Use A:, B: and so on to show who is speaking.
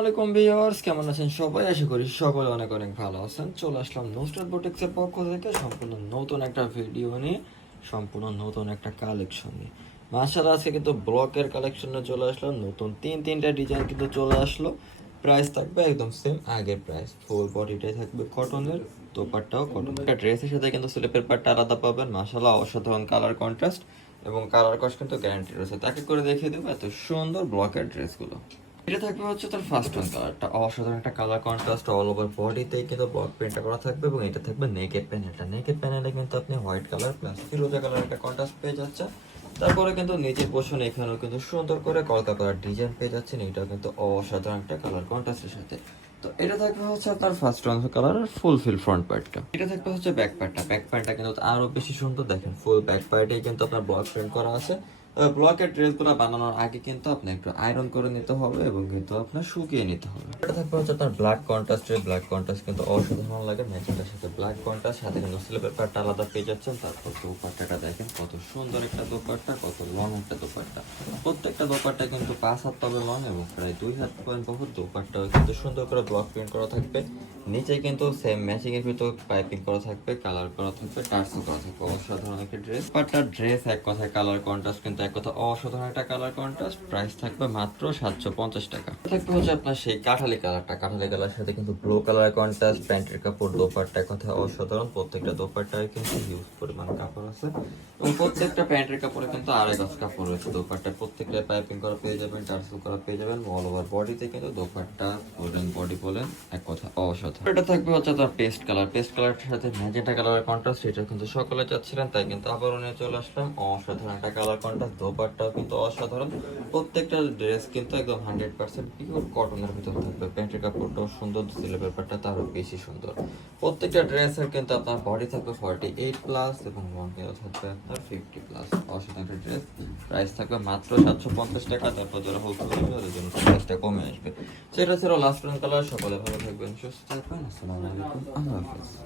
A: আলাইকুম ভিউয়ার্স, কেমন আছেন সবাই? করি সকলে ভালো আছেন। চলে আসলাম বোটেক্সের পক্ষ থেকে সম্পূর্ণ নতুন একটা ভিডিও নিয়ে, সম্পূর্ণ নতুন একটা কালেকশন নিয়ে। আজকে কিন্তু ব্লকের চলে নতুন তিন ডিজাইন কিন্তু চলে আসলো। থাকবে একদম সেম আগের থাকবে কটনের একটা ড্রেসের সাথে কিন্তু আলাদা পাবেন। মাসাল্লাহ অসাধারণ কালার কন্ট্রাস্ট এবং কালার কস্ট কিন্তু গ্যারান্টি রয়েছে। তাকে করে দেখিয়ে দেবো এত সুন্দর ব্লকের ড্রেসগুলো এটা থাকবে হচ্ছে তার ফার্স্ট ওয়ান কালারটা অসাধারণ একটা কালার কন্ট্রাস্ট অল ওভার বডিতে কিন্তু ব্লক প্রিন্টটা করা থাকবে এবং এটা থাকবে নেকেড প্যানেলটা নেকেড প্যানেলে কিন্তু আপনি হোয়াইট কালার প্লাস ফিরোজা কালার একটা কন্ট্রাস্ট পেয়ে যাচ্ছে তারপরে কিন্তু নিচের পোর্শন এখানেও কিন্তু সুন্দর করে কলকা কালার ডিজাইন পেয়ে যাচ্ছেন। এটাও কিন্তু অসাধারণ একটা কালার কন্ট্রাস্টের সাথে। তো এটা থাকবে হচ্ছে আপনার ফার্স্ট ওয়ান কালার আর ফুল ফিল ফ্রন্ট পার্টটা এটা থাকবে হচ্ছে ব্যাক পার্টটা ব্যাক পার্টটা কিন্তু আরও বেশি সুন্দর। দেখেন ফুল ব্যাক পার্টে কিন্তু আপনার ব্লক প্রিন্ট করা আছে। ব্লকের ড্রেসগুলো বানানোর আগে কিন্তু একটু আয়রন করে নিতে হবে এবং কিন্তু আপনার শুকিয়ে নিতে হবে। এটা থাকবে হচ্ছে আপনার ব্ল্যাক কন্ট্রাস্টের ব্ল্যাক কন্ট্রাস্ট কিন্তু অসাধারণ লাগে ম্যাচিংটার সাথে ব্ল্যাক কন্ট্রাস্ট সাথে কিন্তু আলাদা পেয়ে যাচ্ছেন। তারপর দেখেন, কত সুন্দর একটা কত লং একটা প্রত্যেকটা কিন্তু পাঁচ হাত পাবে লং এবং প্রায় দুই হাত পয়েন্ট বহু কিন্তু সুন্দর করে ব্লক প্রিন্ট করা থাকবে। নিচে কিন্তু সেম ম্যাচিং এর ভিতর পাইপিং করা থাকবে কালার করা থাকবে করা থাকবে। অসাধারণ একটা ড্রেস পাটটা ড্রেস এক কথায় কালার কন্ট্রাস্ট কিন্তু এক কথা অসাধারণ একটা কালার কন্ট্রাস্ট প্রাইস থাকবে মাত্র সাতশো পঞ্চাশ টাকা। থাকবে হচ্ছে আপনার সেই কাঠালি কালারটা কাঠালি কালার সাথে কিন্তু ব্লু কালার কন্ট্রাস্ট প্যান্টের কাপড় দোপাট্টা এক কথায় অসাধারণ। প্রত্যেকটা দোপাট্টায় কিন্তু হিউজ পরিমাণ কাপড় আছে। এবং প্রত্যেকটা প্যান্টের কাপড়ে কিন্তু আড়াই গজ কাপড় রয়েছে। দোপাট্টা প্রত্যেকটা পাইপিং করা পেয়ে যাবেন টার্সেল করা পেয়ে যাবেন অল ওভার বডিতে কিন্তু দোপাট্টা বলেন বডি বলেন, এক কথা অসাধারণ। এটা থাকবে হচ্ছে তার পেস্ট কালার পেস্ট কালারের সাথে ম্যাজেন্টা কালারের কন্ট্রাস্ট এটা কিন্তু সকলে চাচ্ছিলেন, তাই কিন্তু আবারও নিয়ে চলে আসলাম। অসাধারণ একটা কালার কন্ট্রাস্ট দোপাট্টাও কিন্তু অসাধারণ। প্রত্যেকটা ড্রেস কিন্তু একদম হান্ড্রেড পার্সেন্ট পিওর কটনের ভিতর থাকবে। প্যান্টের কাপড়টাও সুন্দর দিলে ব্যাপারটা তারও বেশি সুন্দর। প্রত্যেকটা ড্রেসের কিন্তু আপনার বডি থাকবে ফর্টি এইট প্লাস এবং লং কিন্তু থাকবে আপনার ফিফটি প্লাস অসাধারণ একটা ড্রেস প্রাইস থাকবে মাত্র সাতশো পঞ্চাশ টাকা। তারপর যারা নেবে ওদের জন্য প্রাইসটা কমে আসবে। সেটা ছিল লাস্ট কালার সকলে ভালো থাকবেন, সুস্থ থাকবেন। আসসালামু আলাইকুম। আল্লাহ হাফেজ।